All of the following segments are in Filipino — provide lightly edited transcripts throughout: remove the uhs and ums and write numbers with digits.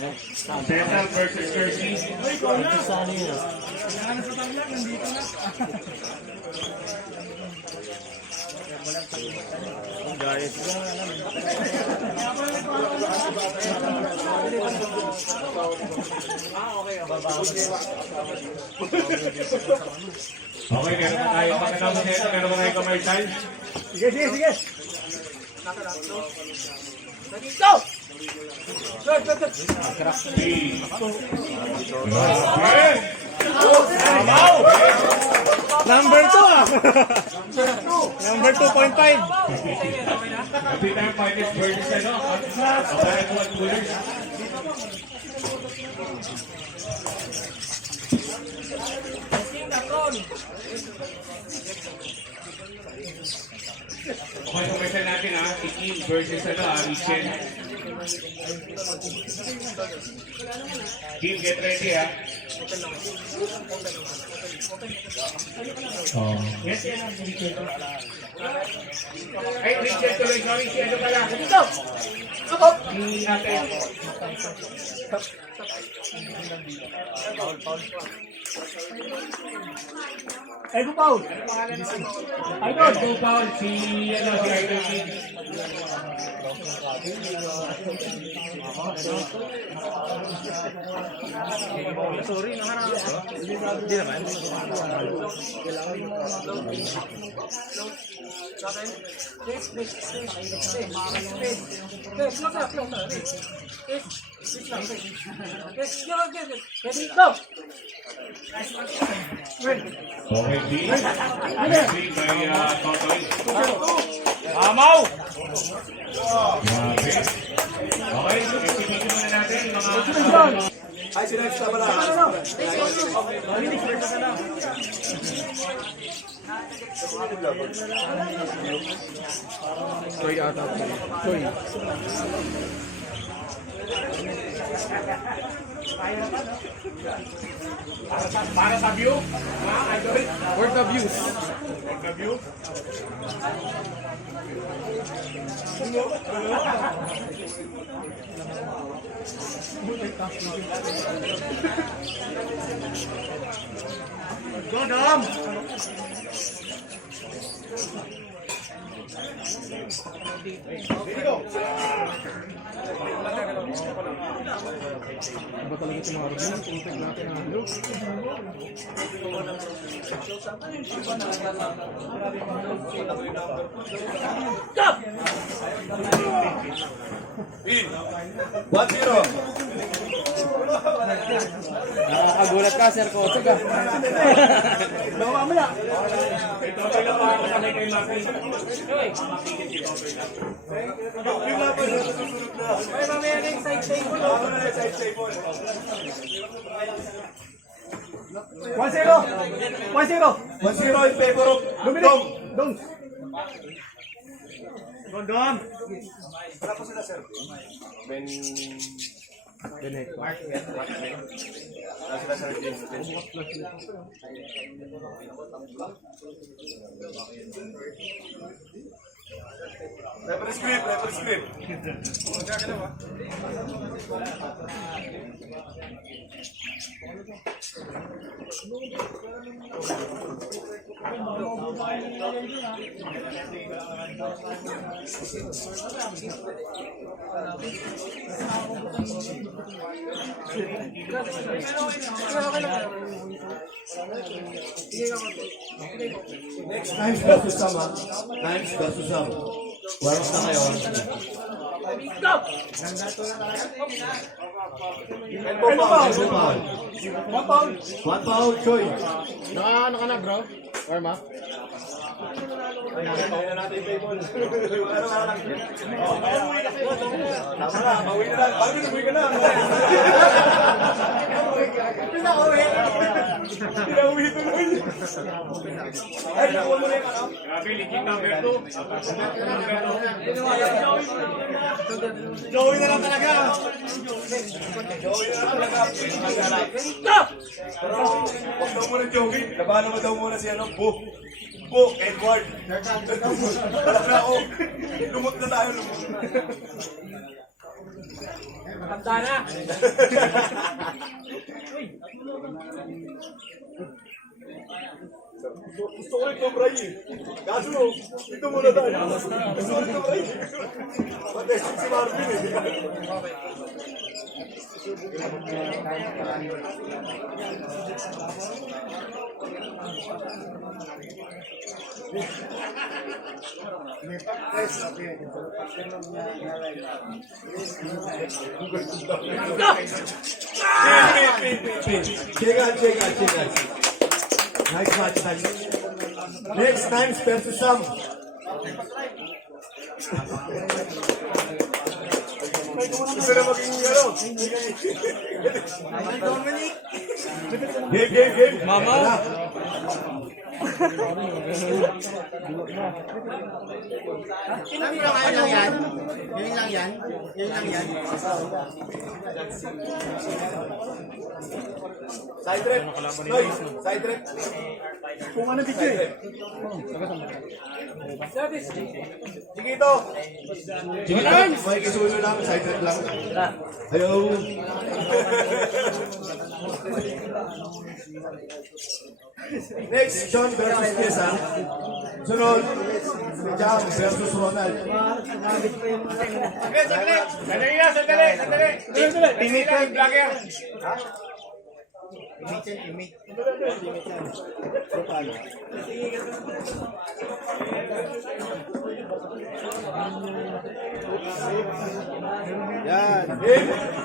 Cesar versus Kersey. Saan yun? Guys. Okay, meron na tayo. Pagkatapos nito, meron na tayo commercial. Sige. Number 2 ah. Number 2.5. Every time finest versus ano, okay, one coolers. Okay, commercial natin ha, si Kim versus ano, Michelle. Kim, get ready ha. Yes, yan ang Michelle. Ay, Michelle tuloy, sorry, si ano pala. Dito! Si ate. Ego Paul. Idol! Go Paul, si ano, si Idol King. Sorry, nakaraan. Hindi naman. Okay, B. B by Totoy. Amaw! Grabe. Okay, estimate muna natin mga... Ay, sila sa pala. Soy ata. Soy. Para sa view, mga idol. Worth of views. Worth the view. Go, Dom! Iba talaga ito mga review. Tinitag natin ang look. Stop! 1-0. Nakakagulat ka, Sir Kosog ah. Mamaya. Ito okay lang mga kasabay kay Maki. Ay, mamaya na yung side table. Ako na yung side table. 1-0 1-0 in favor of Dom. Dong. Dom. Wala po sila, sir. Benek. Wala sila, sir. Referee script. Next, Nimes versus Sama. Nimes versus Sama. Waros na kayo. One pound, Choi. Ano ka na, bro? Warm up? Tama na, mauwi na lang. Bakit umuwi ka na? Pinauwi tuloy. Ay, nakuha mo na yung ano? Grabe, leaking number 2. Joey na lang talaga. Joey na lang talaga. Stop! Huwag daw muna Joey. Labanan mo daw muna si ano, Bo, Edward. Alam na ako. Lumot na tayo, lumot. Tanda na. Gusto ko rin Cobra eh. Kaso, ito muna tayo. Gusto ko rin Cobra eh. Matesting si Marvin eh. Check out. Nice match. Next time, versus Sam. Gusto na maging ano? Game. Mama. Side rep. Noise. Side rep. Kung ano video eh. Sige ito. Sige na. May kisuso lang. Side rep lang. Ayaw. Next, John versus Kesa. Sunod, Jam versus Ronald. Sandali. Timid ko yung vlogger. Yan.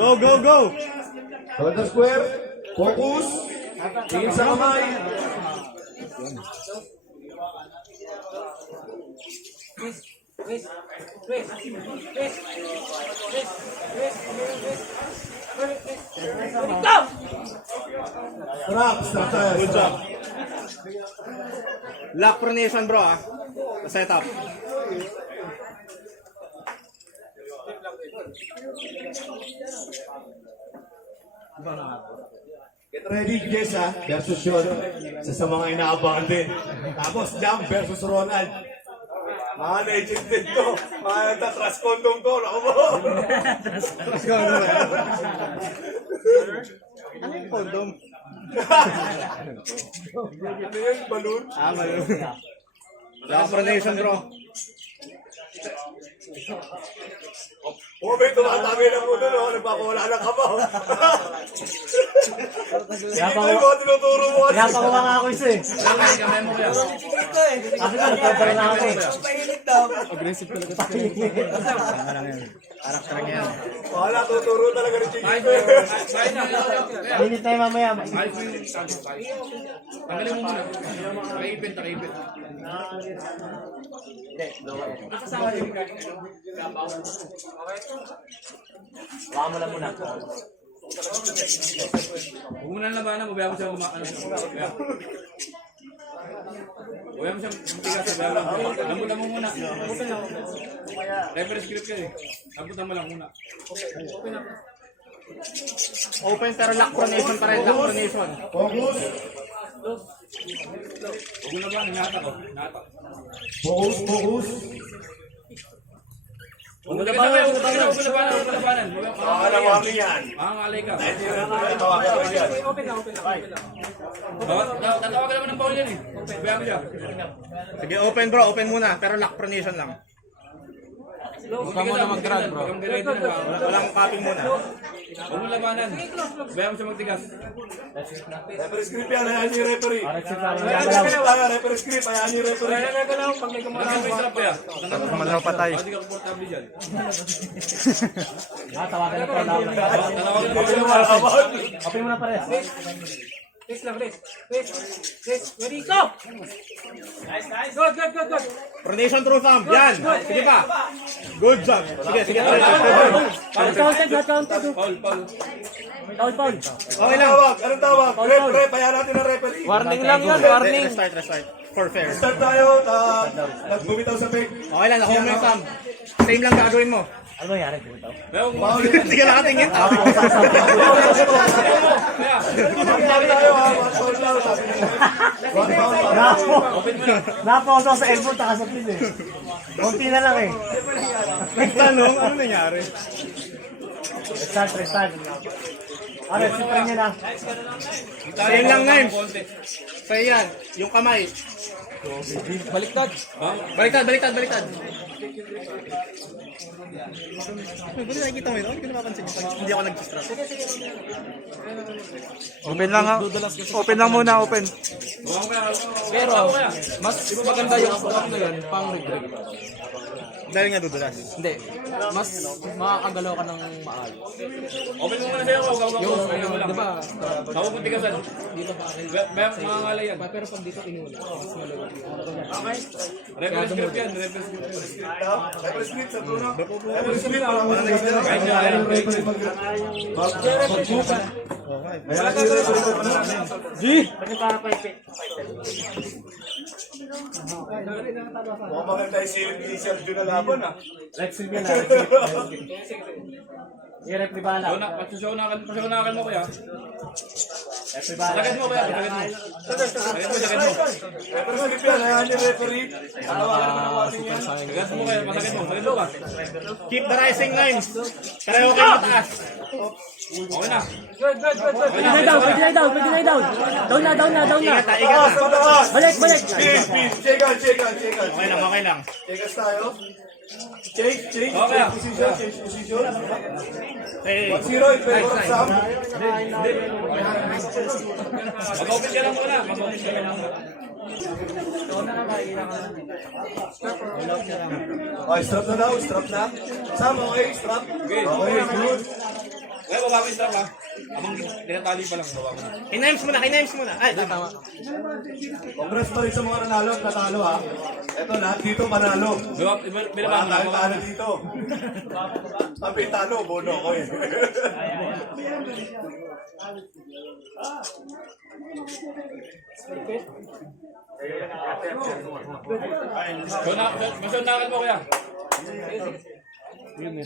Go. Shoulder square. Focus. Tingin sa kamay. Traps. Good job. Lock pronation bro ah. Setup. Get ready, Jessa versus Sean. Sa mga inaabangan din. Tapos Jam versus Ronald. Mga legend din to. Mga nagtatras condom to. Ako mo. Ano yung condom? Ano yun? Balloon? Malun. Lock pronation bro. Oh, may tumatangay na po doon. Oh. Nagpapawala ng kabaw. Sige ito yung mga tinuturo mo. Kaya pakuha nga ako isa eh. Kasi nagpapala na ako eh. Aggressive talaga sa karakter niya. Wala, tuturo talaga ni Chico. Minit na yung mamaya. Tanggalin mo muna. Nakaipit. Baka mo lang muna. Huwag mo na labanan, mabayaan mo siya Huwag mo siya matigas, lambutan mo muna. Reference script ka eh. Lambutan mo lang muna. Open pero lock pronation pa rin. Lock pronation. Focus. Huwag mo labanan, nata ko. Focus. Huwag mo labanan. Makalawang yan. Makangalay ka. Tawagan ko yan. Tatawagan naman ng bawal yan eh. Bayaan mo siya. Sige, open bro. Open muna. Pero lock pronation lang. Huwag mo na mag-grab bro. Walang popping muna. Huwag mo labanan. Bayaan mo siya magtigas. Referee script yan. Ayan yung referee. Referee script. Ayan yung referee. Tanggal mo yung strap kaya. Malaw patay. Hindi ka komportable dyan. Tawagan na po lang. Tatawagan mo siya. Open mo na pares. Race lang, race. Ready, go! Nice. Good. Pronation through thumb. Yan. Sige pa. Good job. Sige. Counted. Paul. Okay lang. Anong tawag? Rep. Ayan natin ang referee. Warning lang yun, warning. Restart. For fair. Start tayo. Nagbumitaw sa peg. Okay lang. Nakuha mo yung thumb. Same lang gagawin mo. Ano nangyari? Bumitaw? Hindi ka nakatingin. Start tayo ha. One foul. Napausok sa elbow, taka sa pin eh. Konti na lang eh. Nagtanong, ano nangyari? Restart. Ares, sipra niya na. Sa'yo lang, Nimes. Sa'yo yan. Yung kamay. Baliktad. Baliktad. Pwede nakikita mo yun? Hindi ko napapansin yun. Hindi ako nag-distract. Open lang ha. Open lang muna, open. Pero, mas maganda yung approach na yan, pang regret. Dahil nga dudulas. Hindi. Mas makakagalaw ka ng maayos. Open mo muna sa'yo, huwag Yung, mo lang. di ba? Napupunti ka saan? Dito pa. May mga ngalay yan. Pero pag dito inula, mas maluwag. Okay. Reference group yan, reference group. Referee script sa Bruno. Referee script, parang wala na ganyan. Kahit nga, ayan. Mukhang maganda yung silip ni Sergio na laban ah. Let's review na. I-referee ba na? Pasunakan mo kuya. Referee ba na? Sagad mo kuya, sagad mo. Sagad mo. Referee script yan, ayan yung referee. Tatawagan naman ang watching yan. Sagad mo kuya, masagad mo ba? Keep the rising Nimes. Pareho kayo mataas. Okay na. Good. Pwede na down. Down na. Ingat. Mataas! Balik. Speed! Check out. Okay lang. Check us tayo. Change Okay. position. Hey. 1-0 in favor of Sam. Mag-open ka lang muna. Okay, strap na daw. Sam, okay, strap. Okay, good. Kaya baba mo yung strap ha. Amang tinatali pa lang, baba mo na. Kinayims muna. Ay, Tama. Congrats pa rin sa mga nanalo at natalo ha. Ito, lahat dito panalo. Binaba mo na. Wala talo dito. Sabi talo, bono ko eh. Masunakan mo kuya. Maganda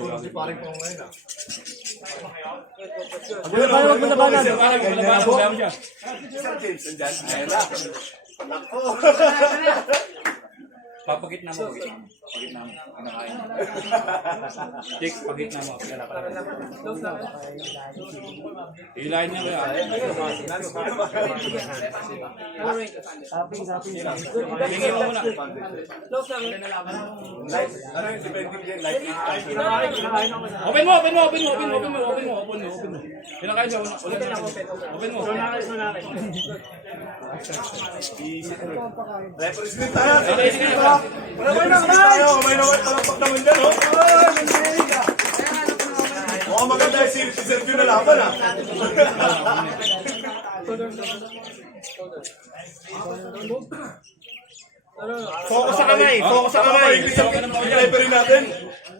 tulong si paring ko ngayon ah. Wag mo na ba na? Bulabanan mo siya. Isang James nandyan. Ayan na. Nako. Papagitna mo. Kinakain mo. Chicks, pagitna mo. Hilahin niya kuya. Hingi mo muna. Ano yung depending game? Like Open mo. Kinakain siya. Open mo. referee script tayo. Referee script tayo. Kamay na white palakpak naman dyan oh. Mukhang maganda yung silip si Sergio na laban ah. focus sa kamay. Napapainis yung referee natin.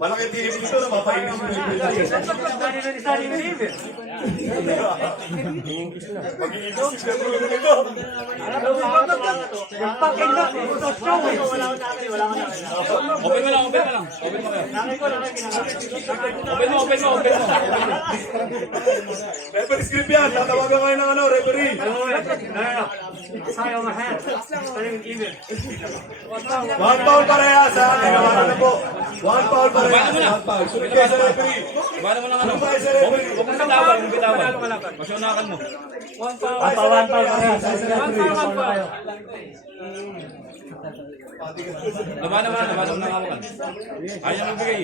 Malaki tihip dito, napapainis yung referee natin. Mag-iisip si Sergio dito. Open mo lang. Open mo. Referee script yan. Tatawagan kayo ng referee. One foul parehas ha. Tinawagan na po. One foul parehas. One foul. Sunod kayo sa referee. Bala mo lang ano. Sunod kayo sa referee. Huwag mong bitawan. Masunakan mo. One foul. Labanan mo na hawakan. Ayaw magbigay.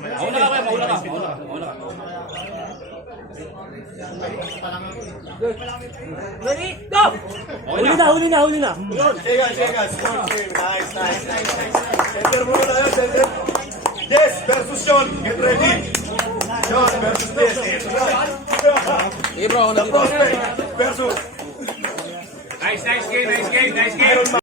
Mauna ka kuya, mauna ka. Ready? Go! Okay na. Huli na. Check us. Nice. Center muna tayo, center. Yes versus Sean. Get ready. Sean versus Yes. Ito na. Eh bro, The prospect versus Nice game. Iron Man.